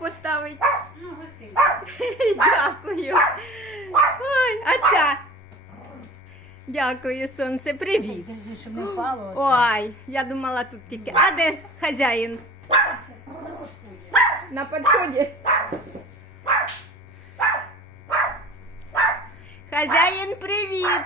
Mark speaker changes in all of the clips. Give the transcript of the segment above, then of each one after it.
Speaker 1: поставити?
Speaker 2: Ну, гостинка.
Speaker 1: Дякую. Ой, а ця? Дякую, сонце. Привіт.
Speaker 2: Держи, щоб не впало.
Speaker 1: Ой, я думала тут тільки. А де хазяїн? На підході. Хазяїн, привіт.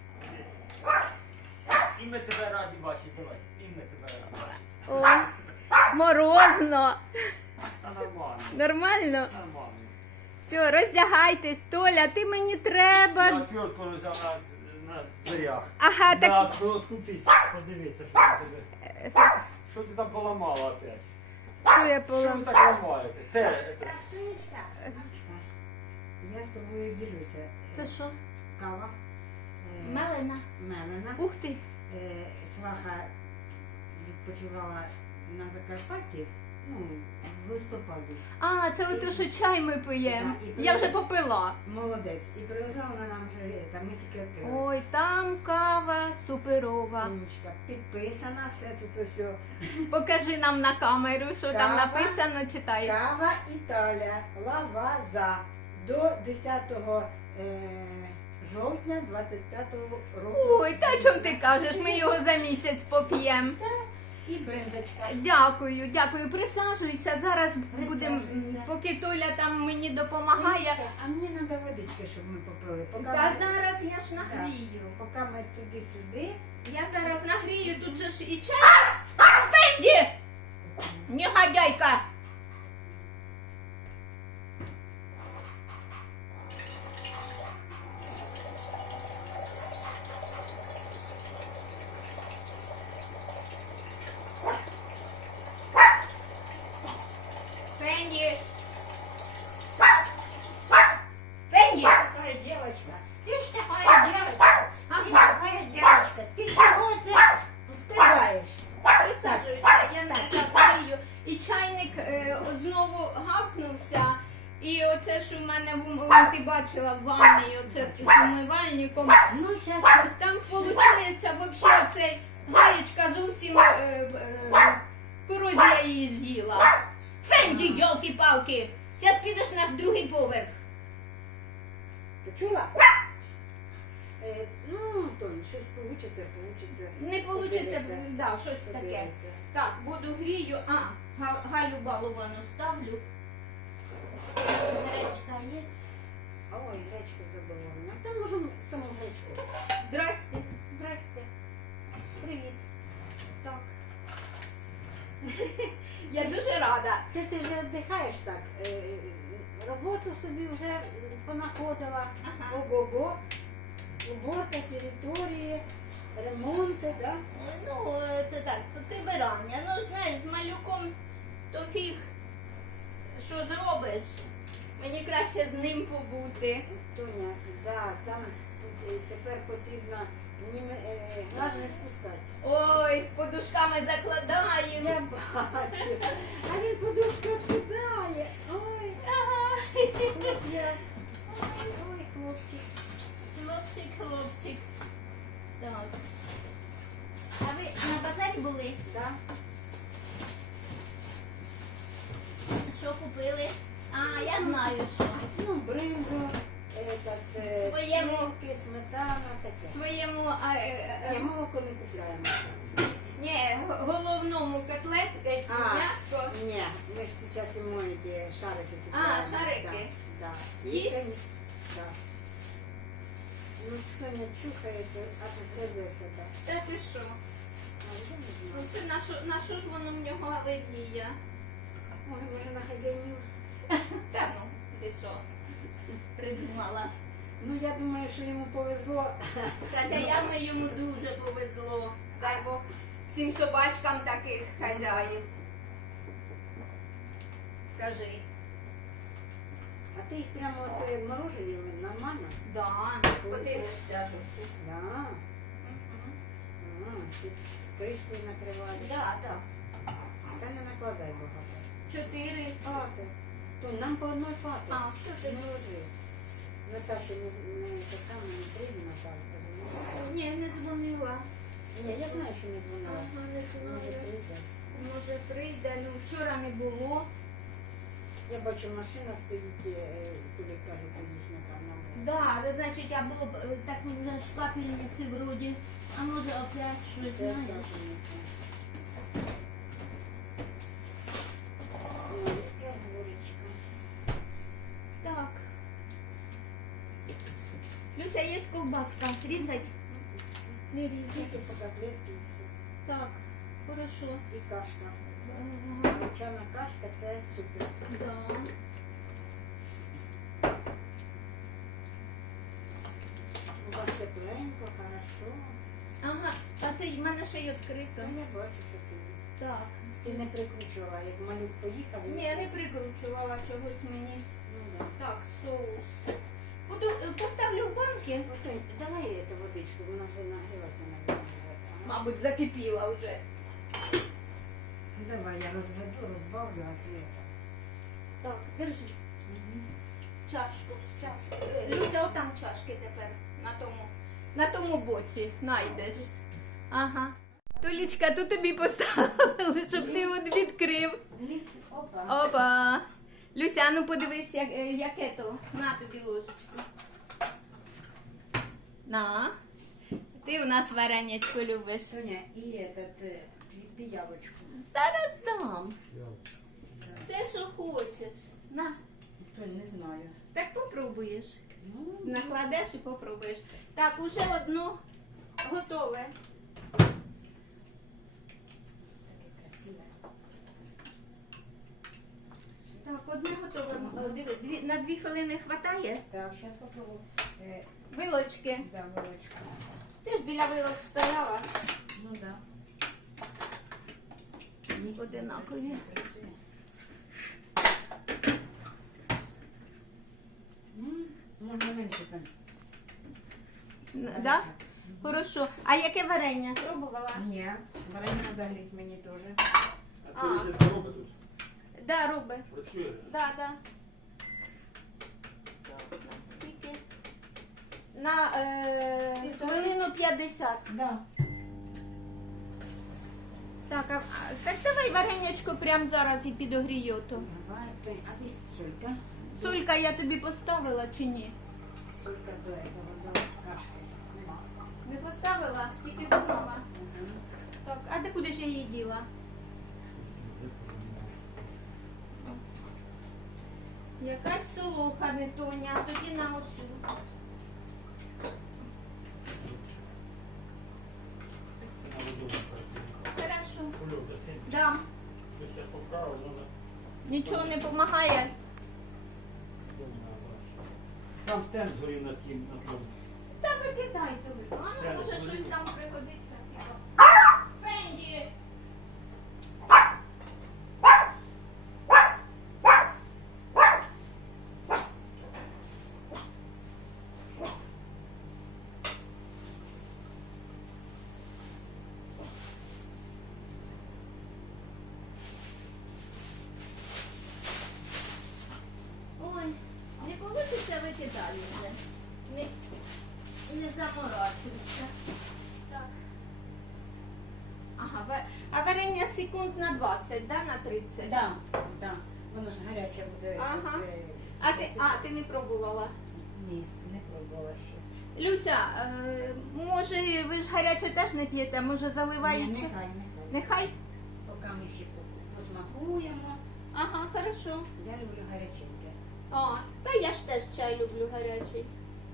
Speaker 3: І ми тебе раді бачити, давай. І ми тебе раді бачити.
Speaker 1: О, морозно.
Speaker 3: Та нормально.
Speaker 1: Нормально?
Speaker 3: Нормально.
Speaker 1: Все, роздягайтесь. Толя, ти мені треба.
Speaker 3: Я твердку взяв на дверях.
Speaker 1: Ага,
Speaker 3: Да,
Speaker 1: так.
Speaker 3: открутись, подивіться, що ти тебе. Що ти там поламала опять?
Speaker 1: Що я
Speaker 3: Що ви
Speaker 1: полам?
Speaker 3: так ламаєте?
Speaker 2: Сонечка. Я з тобою ділюся.
Speaker 1: Це що?
Speaker 2: Кава.
Speaker 1: Мелена.
Speaker 2: Мелена.
Speaker 1: Ух ти.
Speaker 2: Сваха відпочивала на Закарпатті, ну, в листопаді.
Speaker 1: А, це ото, що чай ми п'ємо.
Speaker 2: Да, і
Speaker 1: Я вже попила.
Speaker 2: Молодець. І привезла вона нам вже, там ми тільки відкрили.
Speaker 1: Ой, там кава суперова.
Speaker 2: Сонечка, підписана, все тут ось.
Speaker 1: Покажи нам на камеру, що там
Speaker 2: Кава.
Speaker 1: написано, читай.
Speaker 2: Кава Італія, Лаваза до 10 жовтня 25-го року.
Speaker 1: Ой, та чому ти кажеш, ми його за місяць поп'ємо.
Speaker 2: І бринзочка.
Speaker 1: Дякую, дякую. Присаджуйся. Зараз будемо,
Speaker 2: Присаджуйся.
Speaker 1: поки Толя там мені допомагає.
Speaker 2: Сонечка, а мені треба водички, щоб ми попили.
Speaker 1: Та зараз я ж нагрію.
Speaker 2: Поки ми туди-сюди.
Speaker 1: Я зараз нагрію, тут же ж і чай. Фенді! Негодяйка! Фенді! Фенді!
Speaker 2: Такая девочка. Ты ж такая девочка. Ты такая девочка. Ты чего це стрибаєш?
Speaker 1: Присаджуйся, я нагрію. І чайник знову гавкнувся. І оце, що в мене ти бачила в ванні, оце з умивальником.
Speaker 2: Ну, сейчас
Speaker 1: Там виходить, взагалі, оцей гаєчка зовсім корозія її з'їла. Фенді, йолки-палки! Зараз підеш на другий поверх.
Speaker 2: почула? Ну, Тонь, щось получиться.
Speaker 1: Не вийде, да, щось таке.
Speaker 2: Подивиться.
Speaker 1: Так, буду грію. Галю баловану ставлю. Гречка є.
Speaker 2: Ой, гречку задоволення. Там можемо саму гречку.
Speaker 1: Здрасте.
Speaker 2: Здрасте. Привіт.
Speaker 1: Так. Я дуже рада.
Speaker 2: Це ти вже віддихаєш так. Роботу собі вже понаходила.
Speaker 1: Ага.
Speaker 2: Ого-го. Уборка території, ремонти, да?
Speaker 1: Ну, це так, прибирання. Ну ж знаєш, з малюком то фіг. Що зробиш? Мені краще з ним побути.
Speaker 2: Тоня, да, там тепер потрібно глаз не спускати.
Speaker 1: Ой, подушками закладаємо.
Speaker 2: Я бачу. А він подушку відкидає. Ой,
Speaker 1: Ага.
Speaker 2: от я. Ой, хлопчик.
Speaker 1: Хлопчик. Так. А ви на базарі були?
Speaker 2: Да?
Speaker 1: Що купили? А, я знаю, що.
Speaker 2: Ну, бринзу,
Speaker 1: Своєму-
Speaker 2: сливки, сметана, таке.
Speaker 1: Своєму
Speaker 2: Ні, молоко не купляємо.
Speaker 1: ні, головному котлет, м'ясо.
Speaker 2: Ні, ми ж зараз йому ті шарики
Speaker 1: А,
Speaker 2: купляємо.
Speaker 1: шарики.
Speaker 2: Да.
Speaker 1: Їсть?
Speaker 2: Да. Ну, що не чухається, аж гризе себе.
Speaker 1: Та ти що?
Speaker 2: А, я не
Speaker 1: Ну
Speaker 2: знаю.
Speaker 1: це на що ж воно в нього алергія?
Speaker 2: Може на хазяїнів?
Speaker 1: Та ну, ти що? Придумала.
Speaker 2: Ну, я думаю, що йому повезло.
Speaker 1: З хазяями йому дуже повезло. Дай Бог всім собачкам таких хазяїв. Скажи.
Speaker 2: А ти їх прямо оце морожені нормально?
Speaker 1: Да, подивишся ж.
Speaker 2: Да.
Speaker 1: Мгм.
Speaker 2: Ти кришкою накриваєш.
Speaker 1: Да, да.
Speaker 2: Та не накладай багато.
Speaker 1: 4.
Speaker 2: Фати. То нам по одній фати.
Speaker 1: А, що ти?
Speaker 2: Не ложи. Наташа не така, не прийде Наташа. Каже,
Speaker 1: Ні, не дзвонила.
Speaker 2: ні, я знаю, що не дзвонила.
Speaker 1: Ага, не
Speaker 2: Може
Speaker 1: дзвонила.
Speaker 2: прийде.
Speaker 1: Може прийде, ну вчора не було.
Speaker 2: Я бачу, машина стоїть, тобі кажу, поїхня там на вулиці.
Speaker 1: Да, це значить, я було б так вже ж капельниці вроді, а може опять щось,
Speaker 2: Це
Speaker 1: знаєш.
Speaker 2: капельниця. Яке горечко.
Speaker 1: Так. Люся, є ковбаска. Різать? Не різать.
Speaker 2: Тільки по котлетки і все.
Speaker 1: Так, хорошо.
Speaker 2: І кашка.
Speaker 1: Ага,
Speaker 2: Гречана кашка це супер.
Speaker 1: да.
Speaker 2: У вас тепленько, хорошо.
Speaker 1: Ага, а це в мене ще й
Speaker 2: Та
Speaker 1: відкрито.
Speaker 2: я бачу, що ти.
Speaker 1: Так.
Speaker 2: Ти не прикручувала, як малюк поїхав.
Speaker 1: Ні, не прикручувала чогось мені.
Speaker 2: Ну да.
Speaker 1: Так, соус. Буду, поставлю в банки.
Speaker 2: Ото, давай эту водичку, вона вже нагрілася на воду.
Speaker 1: Мабуть, закипіла вже.
Speaker 2: Давай, я розведу, розбавлю, а ти.
Speaker 1: Так, держи. Чашку з чашку. Люся, отам чашки тепер на тому боці знайдеш. Ага. Толічка, тут тобі поставили, щоб ти от відкрив.
Speaker 2: Мікс, опа.
Speaker 1: Опа. Люся, ну подивись, яке то. На тобі ложечку. На. Ти у нас варенячко любиш.
Speaker 2: Соня, і этот, піявочку.
Speaker 1: Зараз дам. Все, що хочеш. На.
Speaker 2: То не знаю.
Speaker 1: Так попробуєш.
Speaker 2: Ну,
Speaker 1: Накладеш і попробуєш. Так, уже одно готове.
Speaker 2: таке красиве.
Speaker 1: Так, одне готове. О, диви, на 2 хвилини хватає.
Speaker 2: Так, зараз попробую.
Speaker 1: Вилочки.
Speaker 2: Да, вилочку.
Speaker 1: Ти ж біля вилок стояла.
Speaker 2: Ну да.
Speaker 1: Одинакові.
Speaker 2: Можна менше там.
Speaker 1: Да? Хорошо. А яке варення? Пробувала?
Speaker 2: Ні, варення треба гріти мені теж.
Speaker 3: А це
Speaker 1: А.
Speaker 3: рецепт робить тут?
Speaker 1: Да, роби.
Speaker 3: Працює?
Speaker 1: Да. Так, наскільки? На хвилину 50.
Speaker 2: Да.
Speaker 1: Так, так давай варенячко прямо зараз і підогрію то.
Speaker 2: Давай, а ти солька?
Speaker 1: Солька я тобі поставила чи ні?
Speaker 2: Солька до этого, до кашки. Нема.
Speaker 1: Не поставила? Тільки думала.
Speaker 2: Мгм.
Speaker 1: Так, а ти куди ж я її діла? Якась солоха не Тоня, а тоді на оцю. Хорошо. Да.
Speaker 3: Щось я поправив, але
Speaker 1: Нічого не допомагає.
Speaker 3: там тен згорів на тім, на тому.
Speaker 1: Та викидай тобі. А ну
Speaker 3: Треба
Speaker 1: може
Speaker 3: згоріти.
Speaker 1: щось там пригодиться. Фенді! Ой, не вийде викидай вже. Не заморачуйся. Так. Ага, а варення секунд на 20, да, на 30?
Speaker 2: Да, да. Воно ж гаряче буде.
Speaker 1: Ага. Ти не пробувала?
Speaker 2: Ні, не пробувала ще.
Speaker 1: Люся, може ви ж гаряче теж не п'єте, може
Speaker 2: Ні,
Speaker 1: заливаєте?
Speaker 2: нехай.
Speaker 1: Нехай?
Speaker 2: Поки ми ще посмакуємо.
Speaker 1: Ага, хорошо.
Speaker 2: Я люблю гаряченьке.
Speaker 1: О, та я ж теж чай люблю гарячий.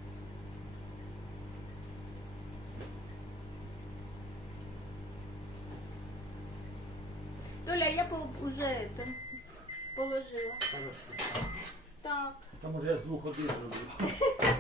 Speaker 1: Толя, я уже это положила.
Speaker 3: Хорошо.
Speaker 1: Так.
Speaker 3: Та може я з 2 годин зроблю.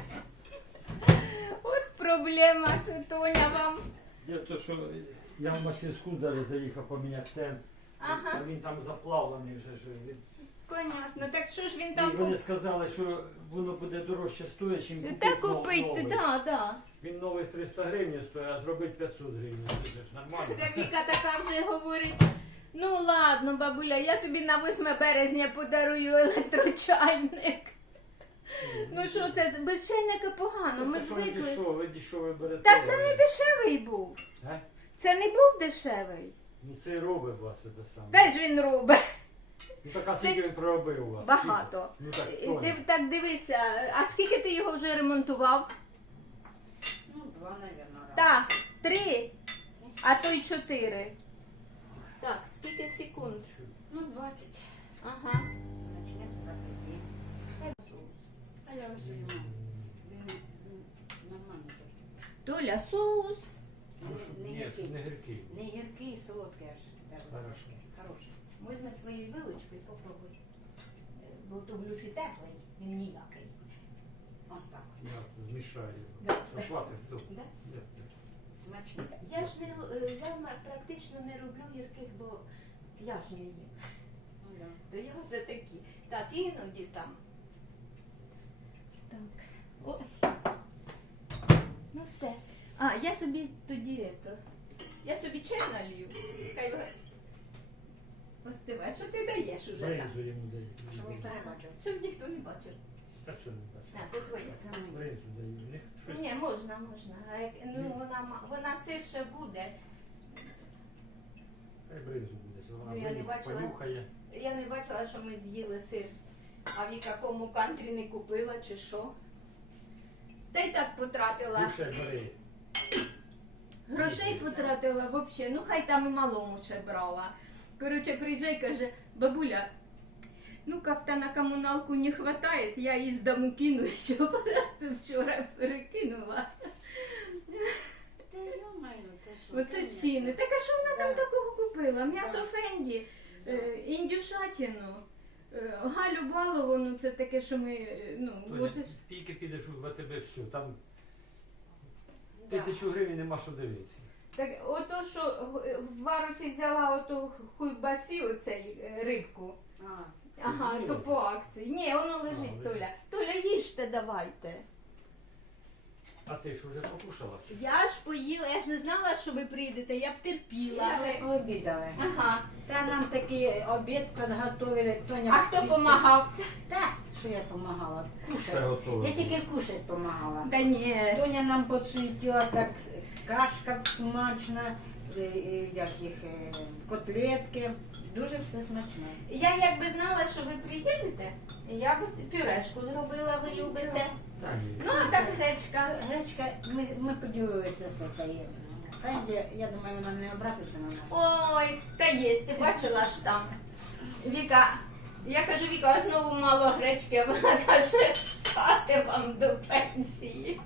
Speaker 1: От проблема, це Тоня вам.
Speaker 3: Діло в тому, що я в мастерську даже заїхав поміняти тен.
Speaker 1: Ага,
Speaker 3: А він там заплавлений вже ж.
Speaker 1: понятно. Так що ж він
Speaker 3: І
Speaker 1: там
Speaker 3: вони сказали, що воно буде дорожче стоїть, чим
Speaker 1: Та
Speaker 3: купити
Speaker 1: купити,
Speaker 3: новий.
Speaker 1: да.
Speaker 3: Він новий 300 гривень стоїть, а зробити 500 гривень. Це ж нормально.
Speaker 1: Та Віка така вже говорить. Ну ладно, бабуля, я тобі на 8 березня подарую електрочайник. Ну що це, без чайника погано, ми
Speaker 3: Та що ви
Speaker 1: звикли.
Speaker 3: дешеве, що ви берете?
Speaker 1: Та це не дешевий був.
Speaker 3: А?
Speaker 1: Це не був дешевий.
Speaker 3: Ну це і робить вас це саме.
Speaker 1: Де ж він робить?
Speaker 3: Ну так а скільки він проробив у вас?
Speaker 1: Багато.
Speaker 3: Скільки? Ну так, Тоня.
Speaker 1: Так дивися, а скільки ти його вже ремонтував?
Speaker 2: Ну, 2, наверное, раз.
Speaker 1: Так, 3, а то й 4. Так, скільки секунд?
Speaker 2: Ну, 20.
Speaker 1: Ага.
Speaker 2: Начнем с 20. А я вже йому. Нормально.
Speaker 1: Толя, соус.
Speaker 3: Ну, щоб-
Speaker 2: Не
Speaker 3: Ні, щоб
Speaker 2: гіркий.
Speaker 3: не гіркий.
Speaker 2: Не гіркий, солодкий аж. Даже
Speaker 3: Хорошо.
Speaker 2: трошки. Хороший.
Speaker 1: Візьми свою вилочку і попробуй. Бо то глюси теплий, він ніякий.
Speaker 2: Он так.
Speaker 3: Я змішаю.
Speaker 1: Да.
Speaker 3: Що, хватить? Ну,
Speaker 1: Да?
Speaker 3: ні.
Speaker 2: Смачно.
Speaker 1: Я ж практично не роблю гірких, бо я ж не їм.
Speaker 2: Ну, да.
Speaker 1: То я оце такі. Так, іноді там. Так. Ой. Ну все. А, я собі тоді я собі чай налью. Хай остиває. Що ти даєш уже там?
Speaker 3: Бринзу йому даю.
Speaker 2: Щоб ніхто не бачив.
Speaker 1: Щоб ніхто не бачив.
Speaker 3: А що не бачиш?
Speaker 1: А, це твоє.
Speaker 2: Це мені.
Speaker 3: Бринзу даю. В них щось.
Speaker 1: Ні, можна. А ну, вона сирше буде.
Speaker 3: Хай бринзу буде. Що вона
Speaker 1: Ну, я не бачила.
Speaker 3: понюхає.
Speaker 1: Я не бачила, що ми з'їли сир. А в якому кантрі не купила чи що. Та й так потратила.
Speaker 3: Душе бери.
Speaker 1: Грошей потратила взагалі. Ну хай там і малому ще брала. Короче, приїжджай, каже, бабуля, ну как-то на комуналку не хватает, я из дому кину, що вчора перекинула.
Speaker 2: Та йо-моє, це що?
Speaker 1: Оце
Speaker 2: Конечно.
Speaker 1: ціни. Так а що вона там
Speaker 2: Да.
Speaker 1: такого купила? М'ясо
Speaker 2: Да.
Speaker 1: фенді,
Speaker 2: Да.
Speaker 1: індюшатину, Галю баловану, це таке, що ми,
Speaker 3: Тоня,
Speaker 1: оце ж.
Speaker 3: Тільки підеш у ВТБ, все, там
Speaker 2: Да.
Speaker 3: 1000 гривень нема що дивитися.
Speaker 1: Так, ото що в Варусі взяла оту хуйбасі, оцей рибку.
Speaker 2: А,
Speaker 1: Ага,
Speaker 3: Ні,
Speaker 1: то
Speaker 3: лежить.
Speaker 1: по акції. Ні, воно лежить,
Speaker 3: лежить.
Speaker 1: Толя. Толя, їжте давайте.
Speaker 3: А ти ж уже покушала?
Speaker 1: Я ж поїла, я ж не знала, що ви прийдете, я б терпіла.
Speaker 2: обідали.
Speaker 1: Ага.
Speaker 2: Та нам такий обід підготовили. Тоня,
Speaker 1: А хто помагав?
Speaker 2: Та, що я помагала?
Speaker 3: Все
Speaker 2: Кушать.
Speaker 3: готове.
Speaker 2: Я тільки кушать помагала.
Speaker 1: Да ні.
Speaker 2: Тоня нам підсуетила так, кашка смачна, як їх, котлетки. Дуже все смачне.
Speaker 1: Я якби знала, що ви приїдете, я б пюрешку зробила, ви любите.
Speaker 3: Та ні.
Speaker 1: Ну, а так гречка.
Speaker 2: Гречка, ми поділилися з цією. Фенді, я думаю, вона не образиться на нас.
Speaker 1: Ой, та є, ти бачила ж там. Віка, я кажу, Віка, а знову мало гречки, а вона каже, хати вам до пенсії.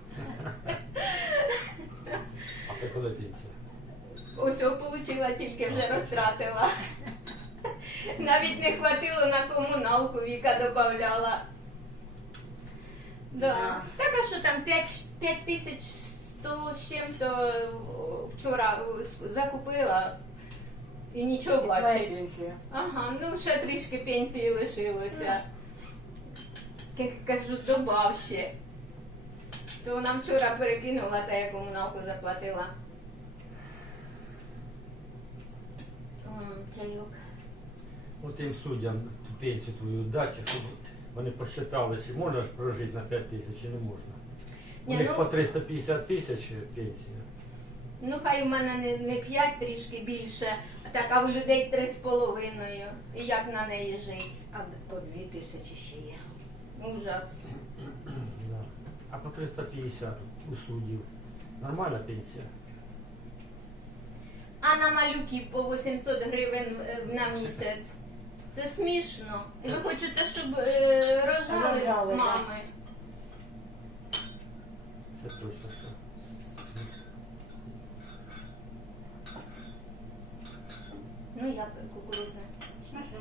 Speaker 3: А ти коли пенсія?
Speaker 1: Ось отримала, тільки вже розтратила. Навіть не хватило на комуналку, Віка додавала. Да.
Speaker 2: Да.
Speaker 1: Так, а що там 5100 з чим-то вчора закупила і нічого
Speaker 2: І твоя
Speaker 1: бачить.
Speaker 2: пенсія.
Speaker 1: Ага, ну ще трішки пенсії лишилося. Як кажу, добав ще. То вона вчора перекинула, та я комуналку заплатила. Чайок.
Speaker 3: От тим суддям ту пенсію твою дати, щоб вони посчитали, чи можна ж прожити на 5 тисяч, чи не можна. У
Speaker 1: Ні,
Speaker 3: них
Speaker 1: ну-
Speaker 3: по 350 тисяч пенсія.
Speaker 1: Ну, хай у мене не 5, трішки більше, а у людей 3,5. І як на неї жить?
Speaker 2: А по 2000 ще є.
Speaker 1: Ужас.
Speaker 3: Да. А по 350 у суддів. Нормальна пенсія?
Speaker 1: А на малюків по 800 гривень на місяць. Це смішно. І ви хочете, щоб рожали
Speaker 2: Рожали, так.
Speaker 1: мами?
Speaker 3: Це точно що.
Speaker 1: Ну, як кукурузне.
Speaker 2: Смачно.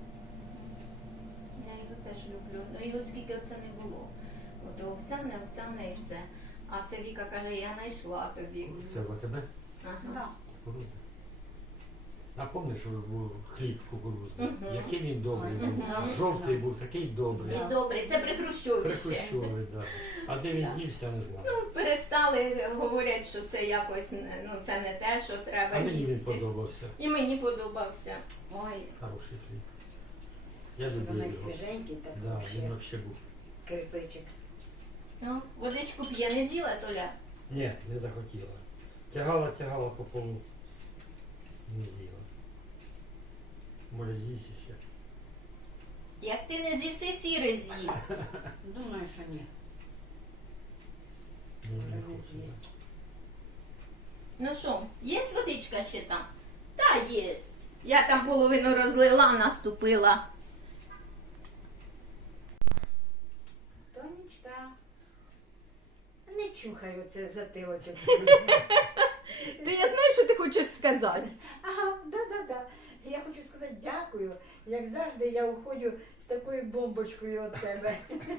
Speaker 1: Я його теж люблю. Ну, його скільки це не було. От овсяне, овсяне і все. А це Віка каже, я знайшла тобі.
Speaker 3: Це в тебе?
Speaker 1: Ага.
Speaker 2: Да.
Speaker 3: Кукурудза. А пам'ятаєш, що був хліб кукурузний?
Speaker 1: Мгм.
Speaker 3: Який він добрий
Speaker 2: Ой,
Speaker 3: був.
Speaker 1: мгм.
Speaker 3: Жовтий був, такий добрий.
Speaker 1: І добре, це при Хрущові ще.
Speaker 3: Прихущовий, так. А де він
Speaker 1: Так.
Speaker 3: дівся, не знаю.
Speaker 1: Ну, перестали, говорять, що це якось, ну, це не те, що треба
Speaker 3: А мені він
Speaker 1: їсти.
Speaker 3: подобався.
Speaker 1: І мені подобався.
Speaker 2: Ой,
Speaker 3: Хороший хліб. Я
Speaker 2: це
Speaker 3: люблю
Speaker 2: вони
Speaker 3: його.
Speaker 2: свіженький, так
Speaker 3: Да,
Speaker 2: вообще
Speaker 3: він взагалі був.
Speaker 2: кирпичик.
Speaker 1: Ну, водичку п'є, не з'їла, Толя?
Speaker 3: Ні, не захотіла. Тягала по полу. Не з'їла. Може з'їсть ще.
Speaker 1: Як ти не з'їси, сіре з'їсть.
Speaker 2: Думаю, що ні.
Speaker 3: Не
Speaker 2: Не
Speaker 3: хочу,
Speaker 2: з'їсть.
Speaker 1: Ну що, є водичка ще там? Та є. Я там половину розлила, наступила.
Speaker 2: Тонечка, не чухай оце затилочок.
Speaker 1: Ти я знаю, що ти хочеш сказати.
Speaker 2: Ага, да. Я хочу сказати дякую. Як завжди, я уходжу з такою бомбочкою від тебе.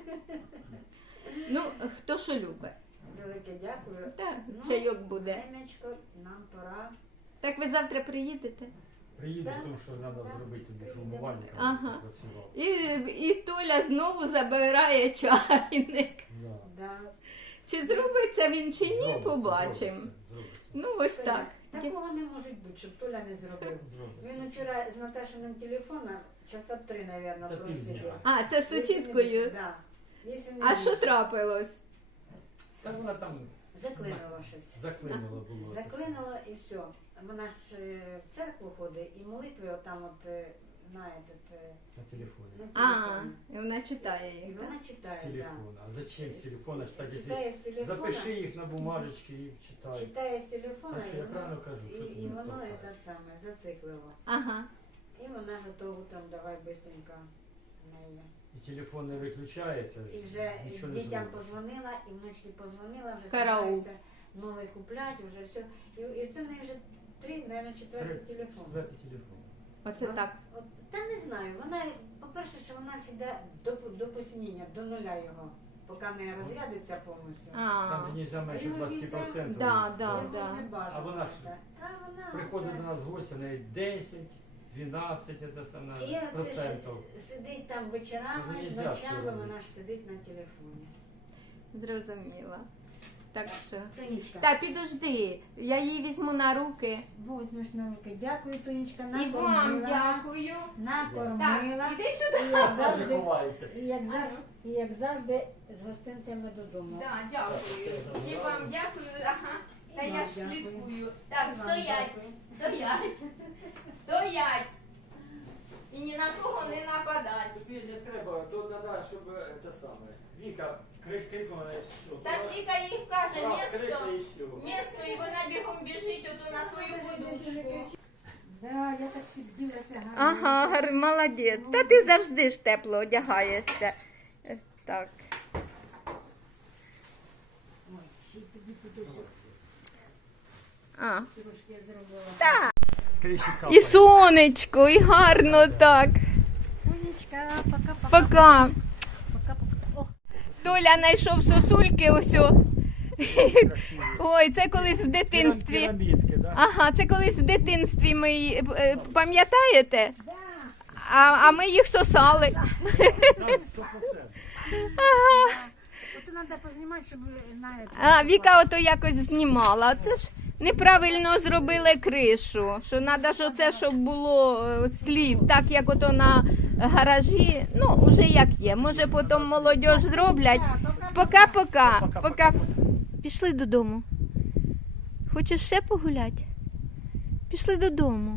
Speaker 1: Ну, хто що любить.
Speaker 2: Велике дякую.
Speaker 1: Так,
Speaker 2: Ну,
Speaker 1: чайок буде.
Speaker 2: Времечко, нам пора.
Speaker 1: Так ви завтра приїдете?
Speaker 3: Приїду,
Speaker 2: Да.
Speaker 3: тому що треба зробити тобі ж умивальник,
Speaker 1: Ага.
Speaker 3: працював.
Speaker 1: І Толя знову забирає чайник.
Speaker 3: Да.
Speaker 2: Да.
Speaker 1: Чи зробиться він чи ні,
Speaker 3: Зробиться,
Speaker 1: побачимо.
Speaker 3: зробиться.
Speaker 1: Ну, ось так.
Speaker 2: Такого не може бути, щоб Толя не зробив. Він
Speaker 3: Зробиться.
Speaker 2: вчора з Наташиним телефоном часа 3,
Speaker 3: Та
Speaker 2: мабуть, просидів.
Speaker 3: півдня.
Speaker 1: А, це з сусідкою.
Speaker 2: Да. Якщо не
Speaker 1: А що
Speaker 2: більше.
Speaker 1: трапилось?
Speaker 3: Так вона там
Speaker 2: Заклинуло щось.
Speaker 3: заклинила було.
Speaker 2: Заклинуло і все. Вона ж в церкву ходить і молитви отам от на этот,
Speaker 3: На телефоні.
Speaker 2: на
Speaker 1: А,
Speaker 2: телефоні.
Speaker 1: і вона читає
Speaker 2: І
Speaker 1: їх, так?
Speaker 2: вона
Speaker 3: З
Speaker 2: читає, так.
Speaker 3: телефона. А зачем з телефона читати? Якщо
Speaker 2: Читає з телефона.
Speaker 3: запиши їх на бумажечки і читай.
Speaker 2: Читає з телефона,
Speaker 3: Так що я правильно кажу, що ти
Speaker 2: і
Speaker 3: не
Speaker 2: воно
Speaker 3: толкаєш.
Speaker 2: це саме зациклило.
Speaker 1: Ага.
Speaker 2: І вона ж то утром давай бистренько неї.
Speaker 3: І телефон не виключається.
Speaker 2: І вже
Speaker 3: нічого не
Speaker 2: дітям
Speaker 3: зробиш.
Speaker 2: позвонила, і вночі позвонила, вже
Speaker 1: Караул.
Speaker 2: збираються новий куплять, вже все. І це в неї вже 3, мабуть, 4 телефон.
Speaker 3: Четвертий телефон.
Speaker 1: Оце так.
Speaker 2: От, та не знаю, вона, по-перше, що вона завжди до посініння, до нуля його, поки не розрядиться повністю.
Speaker 1: А,
Speaker 3: Там же нельзя менше
Speaker 2: Його
Speaker 3: 20%.
Speaker 1: Да, да.
Speaker 2: Його ж не бажано.
Speaker 3: А вона ж
Speaker 2: А вона
Speaker 3: приходить
Speaker 2: оце-
Speaker 3: до нас в гості, в неї 10, 12 це саме
Speaker 2: І оце
Speaker 3: процентів.
Speaker 2: ж сидить там вечорами,
Speaker 3: Вже
Speaker 2: ж
Speaker 3: нельзя
Speaker 2: ночами,
Speaker 3: цього робити.
Speaker 2: вона ж сидить на телефоні.
Speaker 1: зрозуміла. Так що.
Speaker 2: Тонічка,
Speaker 1: Та підожди, я її візьму на руки.
Speaker 2: возьмеш на руки. Дякую, Тонічка,
Speaker 1: І вам
Speaker 2: накормила.
Speaker 1: дякую.
Speaker 2: Накормила.
Speaker 1: Так, іди сюди.
Speaker 2: І як
Speaker 3: Вона вже
Speaker 2: завжди,
Speaker 3: ховається.
Speaker 2: і як завжди з гостинцями додому.
Speaker 1: Да, дякую. І вам дякую. Ага. Та
Speaker 2: І
Speaker 1: я
Speaker 2: вам
Speaker 1: ж
Speaker 2: дякую.
Speaker 1: слідкую. Так,
Speaker 2: І вам
Speaker 1: стоять.
Speaker 2: дякую.
Speaker 1: Стоять. Стоять. І ні на кого не нападать.
Speaker 3: Тобі не треба, то треба, щоб те саме. Віка крикнула і все.
Speaker 1: Так Віка їй каже,
Speaker 3: Раз крикне і
Speaker 1: місто.
Speaker 3: все.
Speaker 1: Місто, і вона бігом біжить ото на свою подушку.
Speaker 2: Да, я так підбилася гарно.
Speaker 1: Ага, молодець. Та ти завжди ж тепло одягаєшся. Ось так.
Speaker 2: Ой, ще й тобі тут ось
Speaker 1: А.
Speaker 2: трошки я зробила.
Speaker 1: Так.
Speaker 3: Скоріше
Speaker 1: І
Speaker 3: капає.
Speaker 1: сонечко, і гарно так.
Speaker 2: Тонічка, пока-пока.
Speaker 1: Пока.
Speaker 2: Пока-пока. О,
Speaker 1: Толя знайшов сосульки ось. о.
Speaker 3: Красиво.
Speaker 1: Ой, це колись в дитинстві.
Speaker 3: Пірамідки, да?
Speaker 1: Ага, це колись в дитинстві ми пам'ятаєте?
Speaker 2: да.
Speaker 1: А ми їх сосали.
Speaker 3: Там 100%.
Speaker 2: От треба познімати, щоб на
Speaker 1: А Віка ото якось знімала. Це ж неправильно зробили кришу. Що треба ж оце, щоб було слів, так як ото на гаражі. Ну, уже як є. Може потім молодь зроблять. Пока-пока. Пока. Пішли додому. Хочеш ще погуляти? Пішли додому.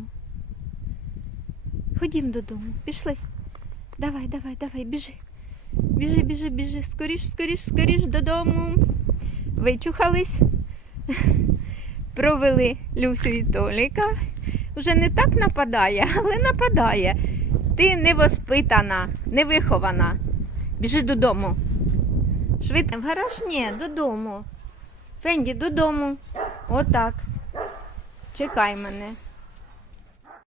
Speaker 1: Ходім додому. Пішли. Давай, давай, давай, біжи. Біжи, біжи, біжи. Скоріш, скоріш, скоріш додому. Вичухались. Провели Люсю і Толіка. Вже не так нападає, але нападає. Ти невоспитана, невихована. Біжи додому. Швидко. В гараж? Ні, додому. Фенді, додому. Отак. Чекай мене.